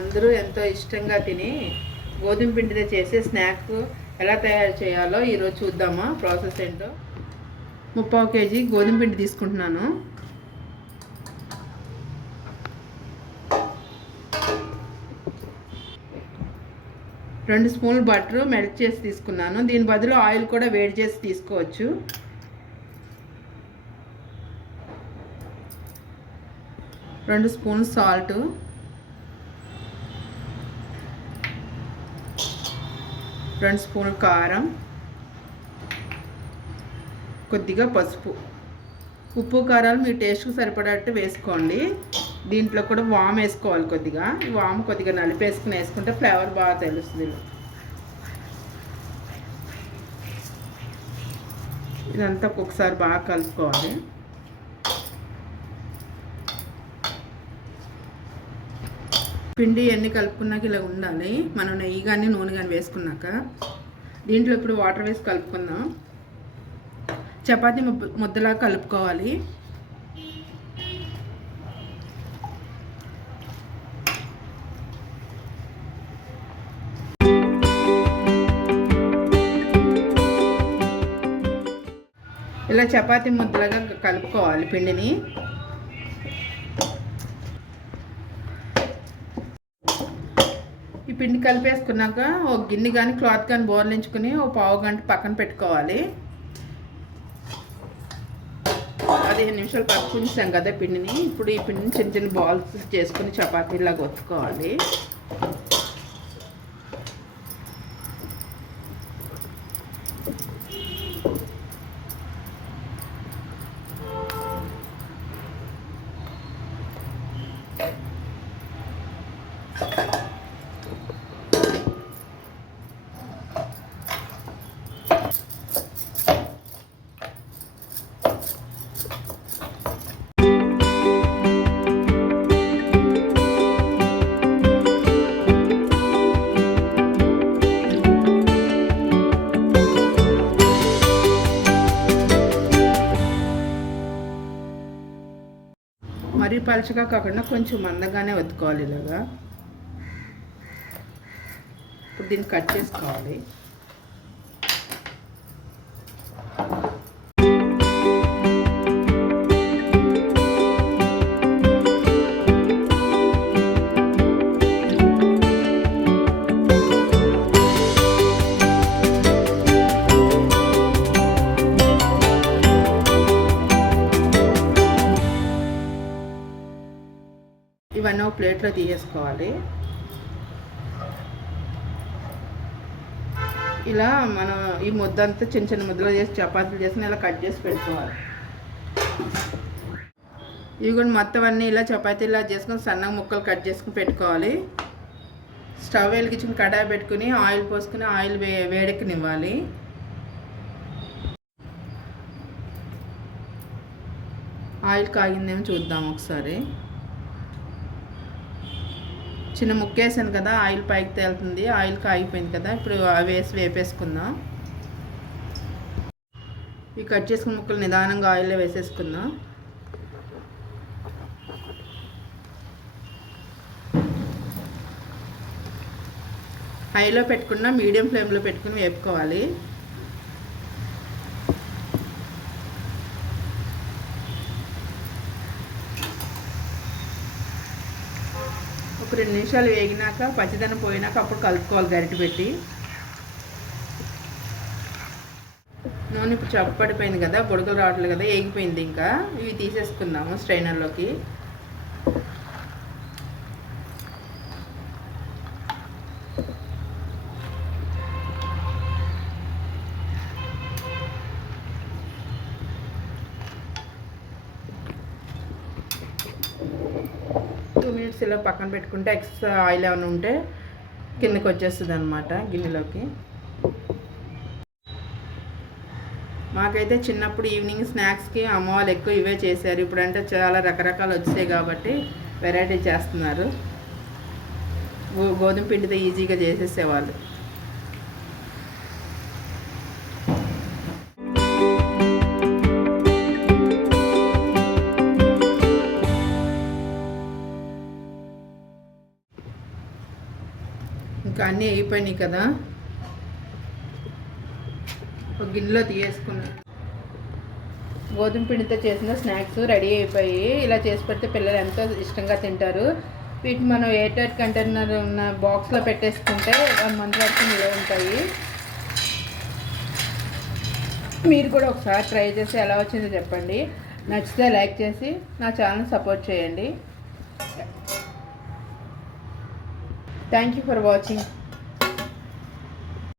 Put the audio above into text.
అందరూ ఎంతో ఇష్టంగా తిని గోధుమ పిండితో చేసే స్నాక్ ఎలా తయారు చేయాలో ఈరోజు చూద్దామా. ప్రాసెస్ ఏంటో. 3/4 కేజీ గోధుమ పిండి తీసుకుంటున్నాను. రెండు స్పూన్లు బటర్ మెల్ట్ చేసి తీసుకున్నాను. దీని బదులు ఆయిల్ కూడా వేడి చేసి తీసుకోవచ్చు. 2 స్పూన్లు సాల్ట్, 2 స్పూన్లు కారం, కొద్దిగా పసుపు. ఉప్పు కారాలు మీ టేస్ట్కి సరిపడట్టు వేసుకోండి. దీంట్లో కూడా వామ్ వేసుకోవాలి. కొద్దిగా వామ్ కొద్దిగా నలిపేసుకుని వేసుకుంటే ఫ్లేవర్ బాగా తెలుస్తుంది. ఇదంతా ఒక్కొక్కసారి బాగా కలుపుకోవాలి. పిండి ఎన్ని కలుపుకున్నాక ఇలా ఉండాలి. మనం నెయ్యి కానీ నూనె కానీ వేసుకున్నాక దీంట్లో ఇప్పుడు వాటర్ వేసి కలుపుకుందాం. చపాతీ ముద్దలా కలుపుకోవాలి. ఇలా చపాతీ ముద్దలాగా కలుపుకోవాలి పిండిని. ఈ పిండి కలిపేసుకున్నాక ఒక గిన్నె కానీ క్లాత్ కానీ బోర్లించుకుని ఒక పావు గంట పక్కన పెట్టుకోవాలి. 15 నిమిషాలు పట్టుకుంటాం కదా పిండిని. ఇప్పుడు ఈ పిండిని చిన్న చిన్న బాల్స్ చేసుకుని చపాతీలాగా ఒత్తుకోవాలి. మరీ పలుచగా కాకుండా కొంచెం మందంగానే ఒత్తుకోవాలి. ఇలాగా ఇప్పుడు దీన్ని కట్ చేసుకోవాలి. ఇవన్నీ ఒక ప్లేట్లో తీసేసుకోవాలి. ఇలా మనం ఈ ముద్దంతా చిన్న చిన్న ముద్దలు చేసి చపాతీలు చేసి ఇలా కట్ చేసి పెట్టుకోవాలి. ఇవి కూడా మొత్తం అన్నీ ఇలా చపాతీలా చేసుకొని సన్నగా ముక్కలు కట్ చేసుకుని పెట్టుకోవాలి. స్టవ్ వెలిగించుకుని కడాయి పెట్టుకుని ఆయిల్ పోసుకుని ఆయిల్ వేడెక్కనివ్వాలి. ఆయిల్ కాగిందేమో చూద్దాం ఒకసారి. చిన్న ముక్క వేసాను కదా, ఆయిల్ పైకి తేలుతుంది. ఆయిల్ కాగిపోయింది కదా. ఇప్పుడు అవి వేసి వేపేసుకుందాం. ఈ కట్ చేసుకున్న ముక్కలు నిదానంగా ఆయిల్లో వేసేసుకుందాం. హైలో పెట్టుకున్న మీడియం ఫ్లేమ్లో పెట్టుకుని వేపుకోవాలి. ఒక 2 నిమిషాలు వేగినాక పచ్చిదనం పోయినాక అప్పుడు కలుపుకోవాలి గరిటె పెట్టి. నూనె ఇప్పుడు చప్పడిపోయింది కదా, బుడగలు రావట్లేదు కదా, వేగిపోయింది. ఇంకా ఇవి తీసేసుకుందాము స్ట్రైనర్లోకి. ఇలా పక్కన పెట్టుకుంటే ఎక్స్ట్రా ఆయిల్ ఏమైనా ఉంటే కిందకి వచ్చేస్తుంది అన్నమాట గిన్నెలోకి. మాకైతే చిన్నప్పుడు ఈవినింగ్ స్నాక్స్కి అమ్మ వాళ్ళు ఎక్కువ ఇవే చేశారు. ఇప్పుడంటే చాలా రకరకాలు వచ్చాయి కాబట్టి వెరైటీ చేస్తున్నారు. గోధుమ పిండితో ఈజీగా చేసేసేవాళ్ళు. ఇంకా అన్నీ అయిపోయినాయి కదా, ఒక గిన్నెలో తీయేసుకున్నాను. గోధుమ పిండితో చేసిన స్నాక్స్ రెడీ అయిపోయి. ఇలా చేసి పెడితే పిల్లలు ఎంతో ఇష్టంగా తింటారు. వీటిని మనం ఎయిర్ టైట్ కంటైనర్ ఉన్న బాక్స్లో పెట్టేసుకుంటే 1 మంత్ వరకు నిల్వ ఉంటాయి. మీరు కూడా ఒకసారి ట్రై చేసి ఎలా వచ్చిందో చెప్పండి. నచ్చితే లైక్ చేసి నా ఛానల్ సపోర్ట్ చేయండి. Thank you for watching.